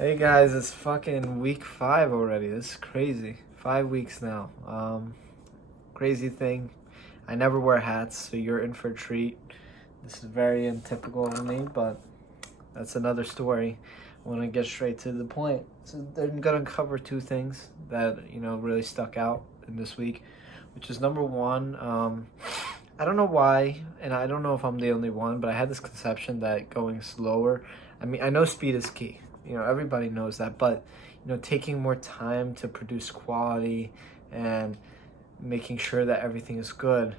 Hey guys, it's fucking week 5 already. This is crazy. 5 weeks now. Crazy thing. I never wear hats, so you're in for a treat. This is very untypical of me, but that's another story. I want to get straight to the point. So I'm gonna cover two things that really stuck out in this week, which is number one. I don't know why, and I don't know if I'm the only one, but I had this conception that going slower. I mean, I know speed is key. Everybody knows that, but taking more time to produce quality and making sure that everything is good,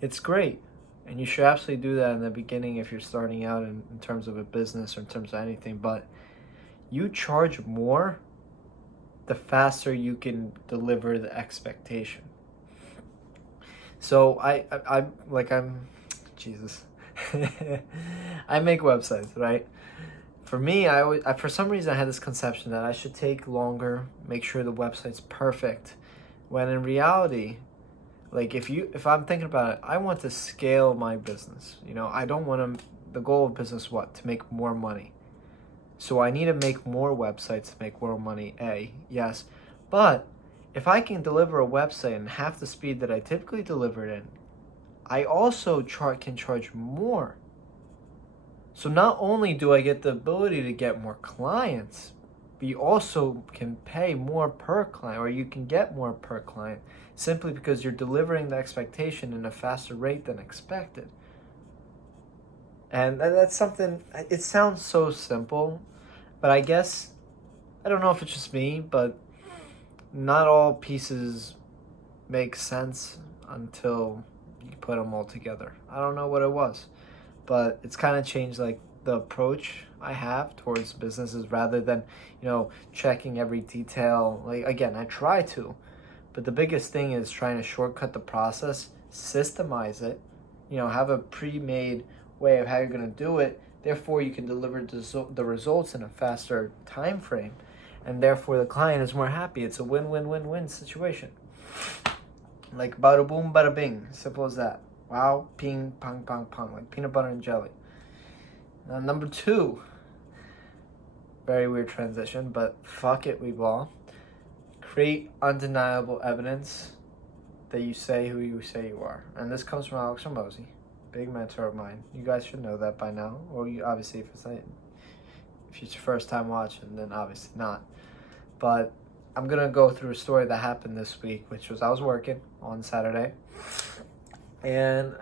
it's great. And you should absolutely do that in the beginning if you're starting out in terms of a business or in terms of anything. But you charge more the faster you can deliver the expectation. So I'm Jesus. I make websites, right? For me, for some reason I had this conception that I should take longer, make sure the website's perfect. When in reality, like if I'm thinking about it, I want to scale my business. I don't want to. The goal of business, what? To make more money. So I need to make more websites to make more money. Yes, but if I can deliver a website in half the speed that I typically deliver it in, I also can charge more. So not only do I get the ability to get more clients, but you also can pay more per client, or you can get more per client, simply because you're delivering the expectation in a faster rate than expected. And that's something, it sounds so simple, but I guess, I don't know if it's just me, but not all pieces make sense until you put them all together. I don't know what it was, but it's kind of changed like the approach I have towards businesses, rather than checking every detail. Like, again, I try to, but the biggest thing is trying to shortcut the process, systemize it, have a pre-made way of how you're going to do it. Therefore you can deliver the results in a faster time frame, and therefore the client is more happy. It's a win-win-win-win situation. Like bada boom, bada bing. Simple as that. Wow, ping, pong, pong, pong. Like peanut butter and jelly. Now, number 2. Very weird transition, but fuck it, we ball. Create undeniable evidence that you say who you say you are. And this comes from Alex Hormozi, big mentor of mine. You guys should know that by now. Or you obviously, if it's your first time watching, then obviously not. But I'm going to go through a story that happened this week, which was I was working on Saturday. And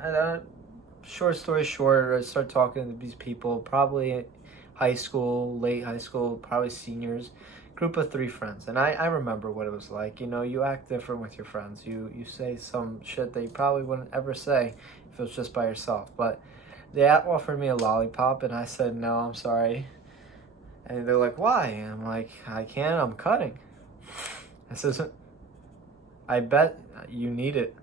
short story short, I started talking to these people, probably high school, late high school, probably seniors, group of 3 friends. And I remember what it was like. You act different with your friends. You say some shit that you probably wouldn't ever say if it was just by yourself. But they offered me a lollipop, and I said, no, I'm sorry. And they're like, why? And I'm like, I can't, I'm cutting. I says, I bet you need it.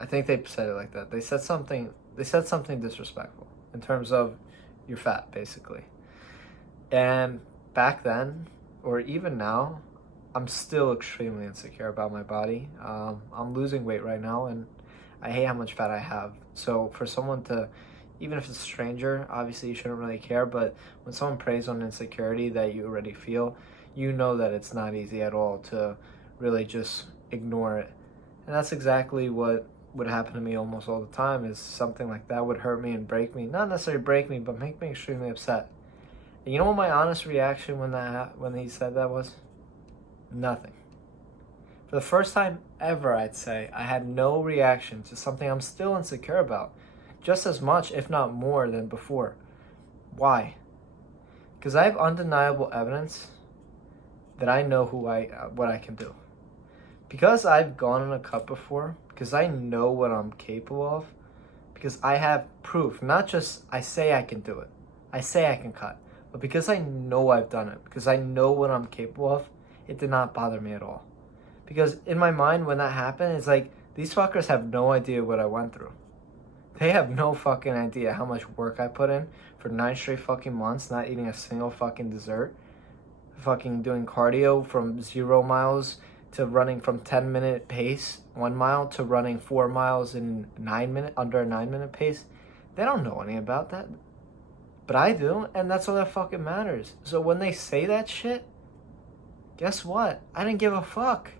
I think they said it like that. They said something disrespectful in terms of you're fat, basically. And back then, or even now, I'm still extremely insecure about my body. I'm losing weight right now, and I hate how much fat I have. So for someone to, even if it's a stranger, obviously you shouldn't really care, but when someone preys on insecurity that you already feel, you know that it's not easy at all to really just ignore it. And that's exactly what would happen to me almost all the time, is something like that would hurt me and break me. Not necessarily break me, but make me extremely upset. And you know what my honest reaction when he said that was? Nothing. For the first time ever, I'd say, I had no reaction to something I'm still insecure about. Just as much, if not more, than before. Why? Because I have undeniable evidence that I know what I can do. Because I've gone in a cut before, because I know what I'm capable of, because I have proof, not just I say I can do it, I say I can cut, but because I know I've done it, because I know what I'm capable of, it did not bother me at all. Because in my mind, when that happened, it's like, these fuckers have no idea what I went through. They have no fucking idea how much work I put in for 9 straight fucking months, not eating a single fucking dessert, fucking doing cardio from 0 miles to running from 10-minute pace 1 mile to running 4 miles in under a 9-minute pace. They don't know any about that. But I do, and that's all that fucking matters. So when they say that shit, guess what? I didn't give a fuck.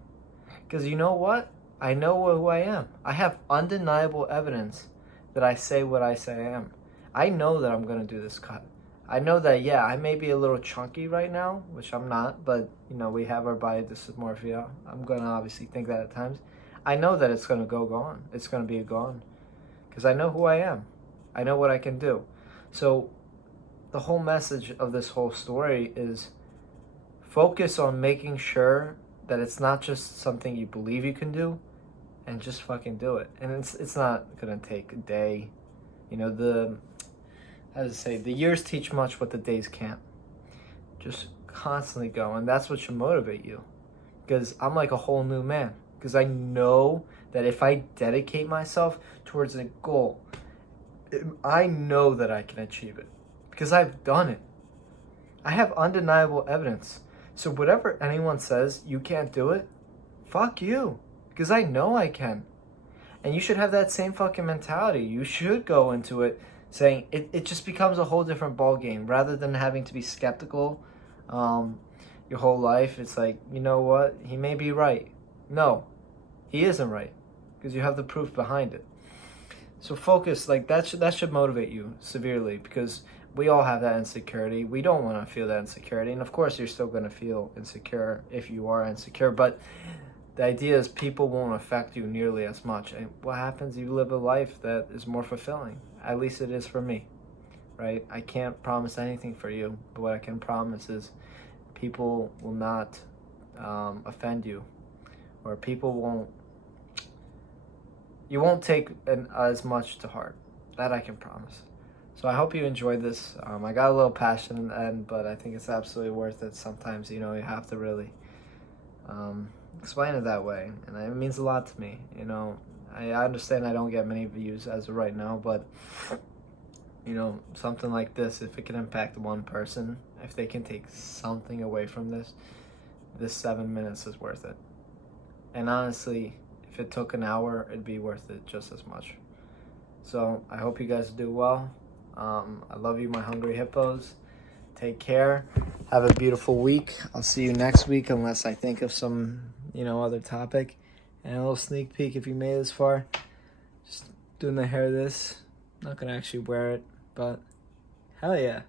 Because you know what? I know who I am. I have undeniable evidence that I say what I say I am. I know that I'm going to do this cut. I know that, yeah, I may be a little chunky right now, which I'm not, but, you know, we have our body dysmorphia. I'm going to obviously think that at times. I know that it's going to go gone. It's going to be gone. Because I know who I am. I know what I can do. So the whole message of this whole story is focus on making sure that it's not just something you believe you can do, and just fucking do it. And it's not gonna take a day. You know, the years teach much what the days can't. Just constantly go, and that's what should motivate you. Because I'm like a whole new man. Because I know that if I dedicate myself towards a goal, I know that I can achieve it. Because I've done it. I have undeniable evidence. So whatever anyone says, you can't do it, fuck you. Because I know I can. And you should have that same fucking mentality. You should go into it saying it just becomes a whole different ball game. Rather than having to be skeptical your whole life, it's like, you know what? He may be right. No, he isn't right. Because you have the proof behind it. So focus, like that should motivate you severely. Because we all have that insecurity. We don't want to feel that insecurity. And of course, you're still going to feel insecure if you are insecure. But the idea is people won't affect you nearly as much. And what happens? You live a life that is more fulfilling. At least it is for me, right? I can't promise anything for you. But what I can promise is people will not offend you. Or you won't take as much to heart. That I can promise. So I hope you enjoyed this. I got a little passionate in the end, but I think it's absolutely worth it. Sometimes, you know, you have to really explain it that way. And it means a lot to me, you know. I understand I don't get many views as of right now, but, you know, something like this, if it can impact one person, if they can take something away from this 7 minutes is worth it. And honestly, if it took an hour, it'd be worth it just as much. So I hope you guys do well. I love you, my hungry hippos. Take care. Have a beautiful week. I'll see you next week unless I think of some, you know, other topic. And a little sneak peek if you made it this far. Just doing the hair this. Not going to actually wear it, but hell yeah.